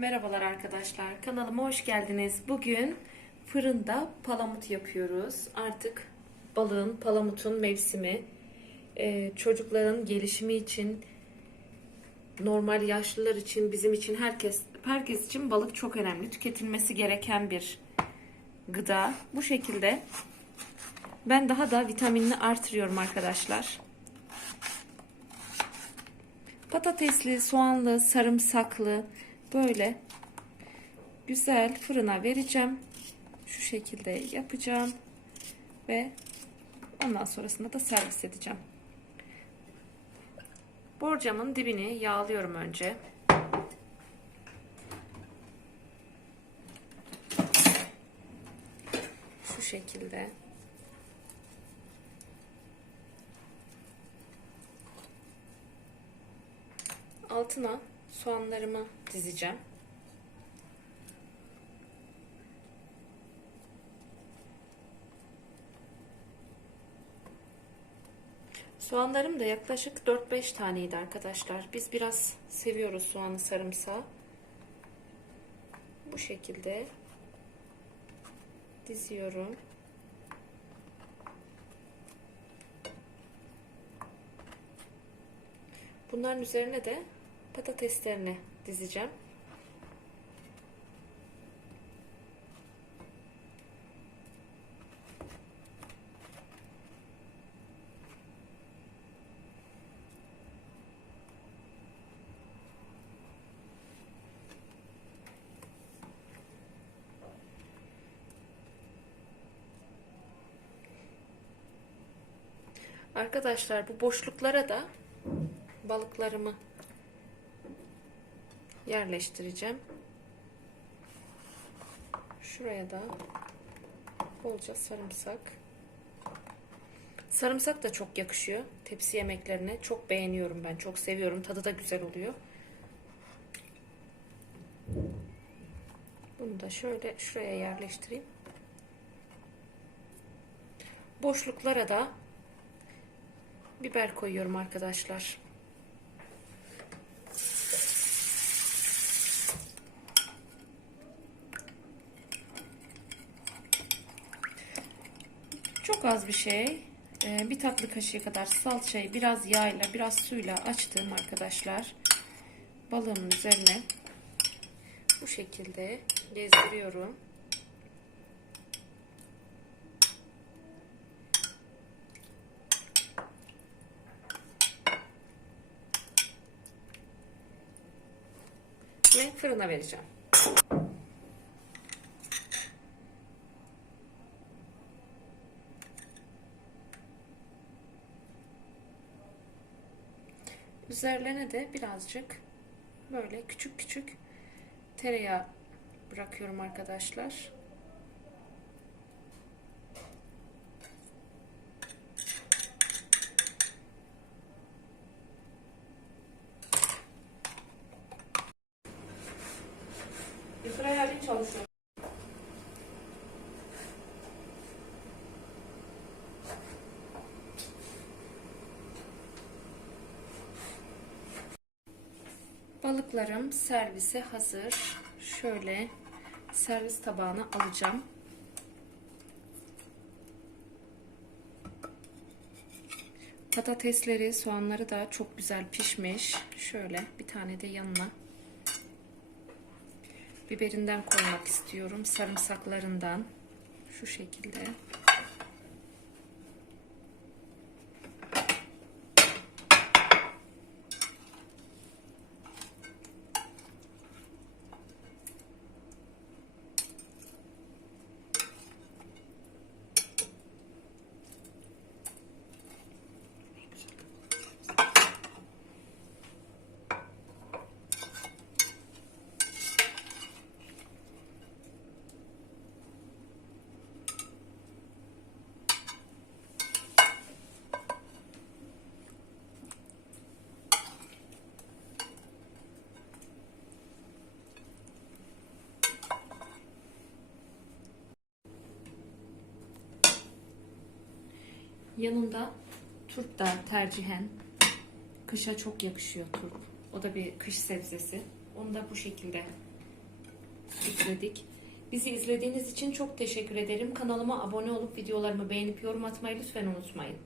Merhabalar arkadaşlar. Kanalıma hoş geldiniz. Bugün fırında palamut yapıyoruz. Artık balığın, palamutun mevsimi. Ee, çocukların gelişimi için, normal yaşlılar için, bizim için herkes herkes için balık çok önemli. Tüketilmesi gereken bir gıda. Bu şekilde ben daha da vitaminini artırıyorum arkadaşlar. Patatesli, soğanlı, sarımsaklı böyle güzel fırına vereceğim. Şu şekilde yapacağım ve ondan sonrasında da servis edeceğim. Borcamın dibini yağlıyorum önce. Şu şekilde. Altına soğanlarımı dizeceğim. Soğanlarım da yaklaşık 4-5 taneydi arkadaşlar. Biz biraz seviyoruz soğanı sarımsağı. Bu şekilde diziyorum. Bunların üzerine de patateslerini dizeceğim. Arkadaşlar bu boşluklara da balıklarımı yerleştireceğim. Şuraya da bolca sarımsak. Sarımsak da çok yakışıyor tepsi yemeklerine. Çok beğeniyorum ben. Çok seviyorum. Tadı da güzel oluyor. Bunu da şöyle şuraya yerleştireyim. Boşluklara da biber koyuyorum arkadaşlar. Çok az bir şey. Ee, bir tatlı kaşığı kadar salçayı biraz yağla biraz suyla açtım arkadaşlar. Balığımın üzerine bu şekilde gezdiriyorum. Ve fırına vereceğim. Üzerlerine de birazcık böyle küçük küçük tereyağı bırakıyorum arkadaşlar. İsrail Ali çalışıyor. Balıklarım servise hazır. Şöyle servis tabağına alacağım. Patatesleri, soğanları da çok güzel pişmiş. Şöyle bir tane de yanına biberinden koymak istiyorum. Sarımsaklarından. Şu şekilde. Yanında turp da tercihen kışa çok yakışıyor turp. O da bir kış sebzesi. Onu da bu şekilde yükledik. Bizi izlediğiniz için çok teşekkür ederim. Kanalıma abone olup videolarımı beğenip yorum atmayı lütfen unutmayın.